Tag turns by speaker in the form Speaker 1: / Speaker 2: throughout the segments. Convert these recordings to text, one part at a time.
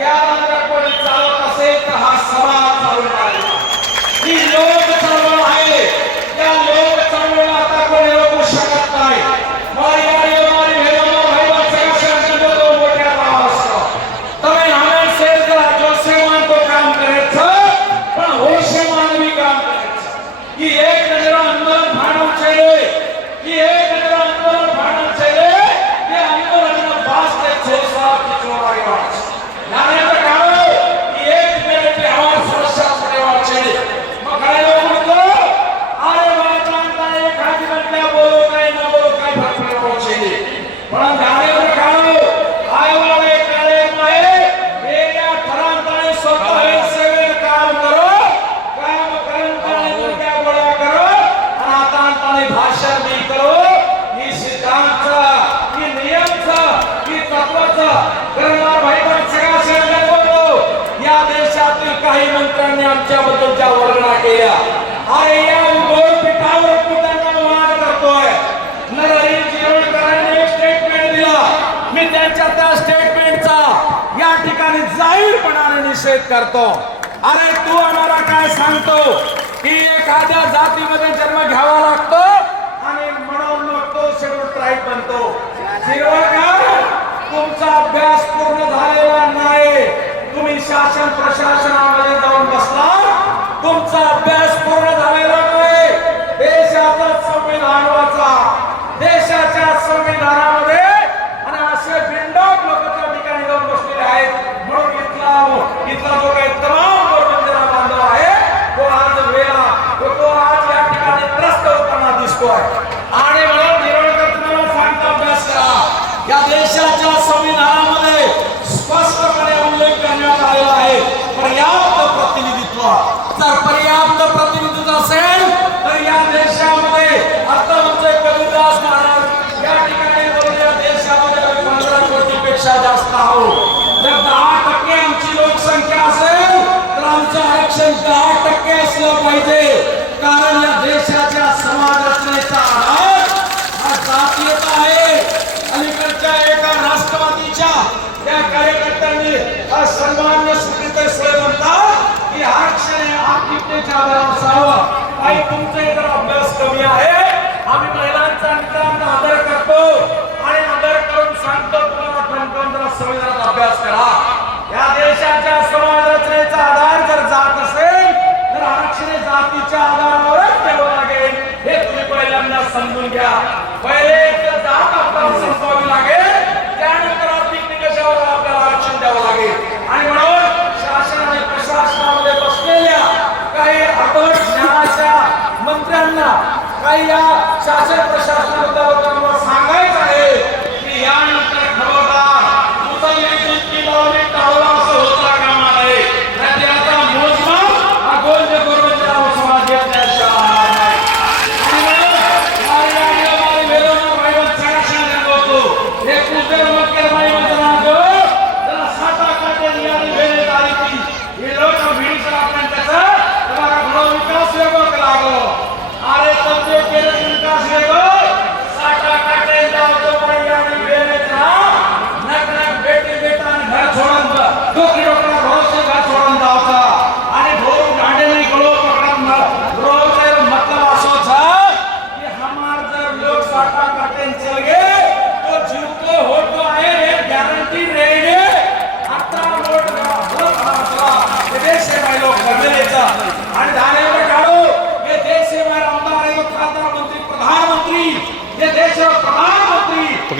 Speaker 1: Yeah. आता भाषण मी करो. ही सिद्धांतचा ही नियमचा ही तत्वाचा करणार भाई पण सगळा शेवट बोलतो. या देशातील काही मंत्र्यांनी आमच्याबद्दलच्या वर्णना केल्या अरे या उभोर पिठावर वाद करतोय. नरहरी एक स्टेटमेंट दिला. मी त्यांच्या त्या स्टेटमेंटचा या ठिकाणी जाहीरपणाने निषेध करतो. अरे तू आम्हाला काय सांगतो? की एखाद्या जातीमध्ये सांगतो बनतो तुमचा अभ्यास पूर्ण झालेला नाही. तुम्ही शासन प्रशासनामध्ये जाऊन बसला. तुमचा अभ्यास पूर्ण झालेला नाही. देशाचा संविधान वाचा देशाच्या संविधानामध्ये आणि असे बिंडोक लोक त्या ठिकाणी जाऊन बसलेले आहेत. म्हणून इथला इथला जो काही तमाम गोरबंदरा बांधव आहे तो आज वेळा तो तो आज या ठिकाणी त्रस्त होताना दिसतोय आणि म्हणून निरवळकर तुम्हाला सांगता अभ्यास करा या देशाच्या संविधानामध्ये स्पष्टपणे उल्लेख करण्यात आलेला आहे पर्याप्त प्रतिनिधित्व जर पर्याप्त प्रतिनिधित्व असेल तर या देशामध्ये आता अर्थमंत्री कविदास महाराज या ठिकाणी या देशामध्ये आम्ही पंधरा कोटीपेक्षा जास्त आहोत. जर दहा टक्के आमची लोकसंख्या असेल तर आमचं आरक्षण दहा टक्के असलं पाहिजे. कारण या देशाच्या समाज रचनेचा आधार हा जातीयता आहे अलीकडच्या एका राष्ट्रवादीच्या त्या कार्यकर्त्यांनी हा सन्मान्य सुप्रीते सोय म्हणतात की आरक्षण हे आर्थिकतेच्या आधारावर असावं काही तुमचा इतर अभ्यास कमी आहे आम्ही महिलांचा मित्रांचा आदर करतो आणि आदर करून सांगतो तुम्हाला ठणकावून जरा संविधानात अभ्यास करा या देशाच्या समाज रचनेचा आधार जर जात असेल तर आरक्षण हे जातीच्या आधारावरच ठेवावं लागेल हे तुम्ही पहिल्यांदा समजून घ्या. पहिले तर जात आपल्याला संपवावी लागेल. त्यानंतर आर्थिक निकषावर आपल्याला आरक्षण द्यावं लागेल. आणि म्हणून शासन आणि प्रशासनामध्ये बसलेल्या काही अटळ ज्ञानाच्या मंत्र्यांना काही या शासन प्रशासनाबद्दल तुम्हाला सांगायचं आहे की या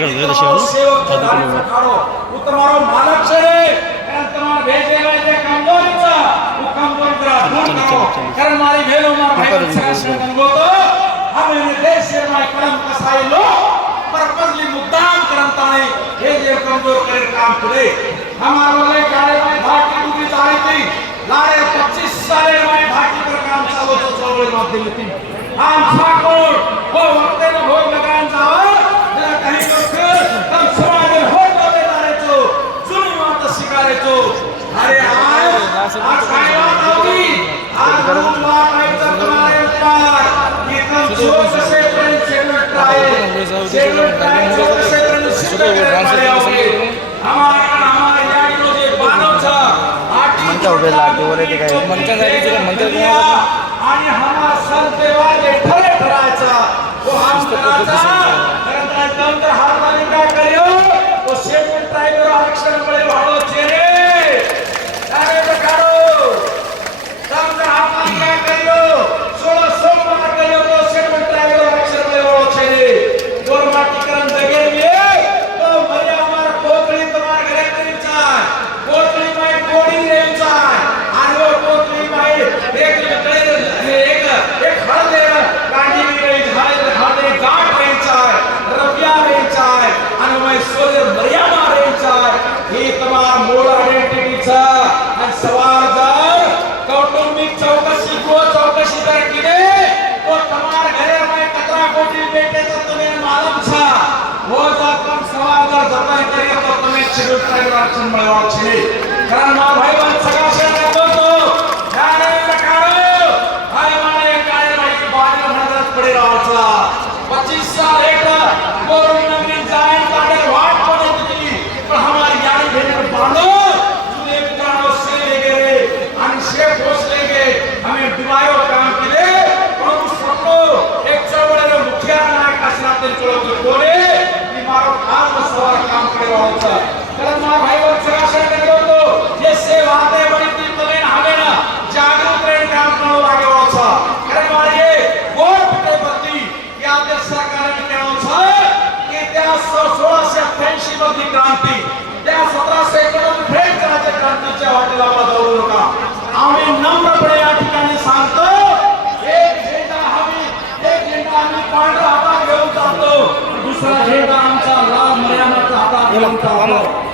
Speaker 1: प्रधानमंत्री
Speaker 2: पकड़ ले रे शिवानी।
Speaker 1: सेवक
Speaker 2: खाली
Speaker 1: धाने
Speaker 2: पकड़ लो।
Speaker 1: કાઢો હું તમારો માલક છે અને તમારા ભેજેલા જે કમજોરી છે હું કમજોરી જરા દૂર
Speaker 2: ચાલો,
Speaker 1: કરો
Speaker 2: ચાલો, ચાલો.
Speaker 1: કારણ મારી બહેનો મારા
Speaker 2: પકડ
Speaker 1: ભાઈ
Speaker 2: લીધું,
Speaker 1: સગા સંબંધો તો હવે એને દેશ શેરમાં કલમ કસાયેલો purposely મુદ્દામ કરંતાણે हे जे कमजोर करेल काम करे हमारे वाले काले में भाटी डूबी जारी थी लाड़े 25 साले में भाटी पर काम चालू तो चळवळी माध्यम थी हम मंच उभे लागते वगैरे ते काय
Speaker 3: मंच जागी तुला मंच मुलींचा
Speaker 1: आणि सवाल जर कौटुंबिक चौकशी गृह चौकशी जर केले तो तमार घरे में कतरा कोटी बेटे तो तुम्हें मालम छा वो जा तुम सवाल जर जमा करे तो तुम्हें चिरुट परिवार चिन्ह कारण माँ भाई बन सके सेवा ते. वडील तलेन हवेना जागृत रेण काम करो भागेवाचा कारण माझे गोर पिते पती या अध्यक्षा कारण त्या सोळाशे अठ्ठ्याऐंशी मधली क्रांती. त्या सतराशे एकोणफ्रेंड कराच्या क्रांतीच्या वाटेला मला नका. आम्ही नम्रपणे या ठिकाणी सांगतो আল্লাহ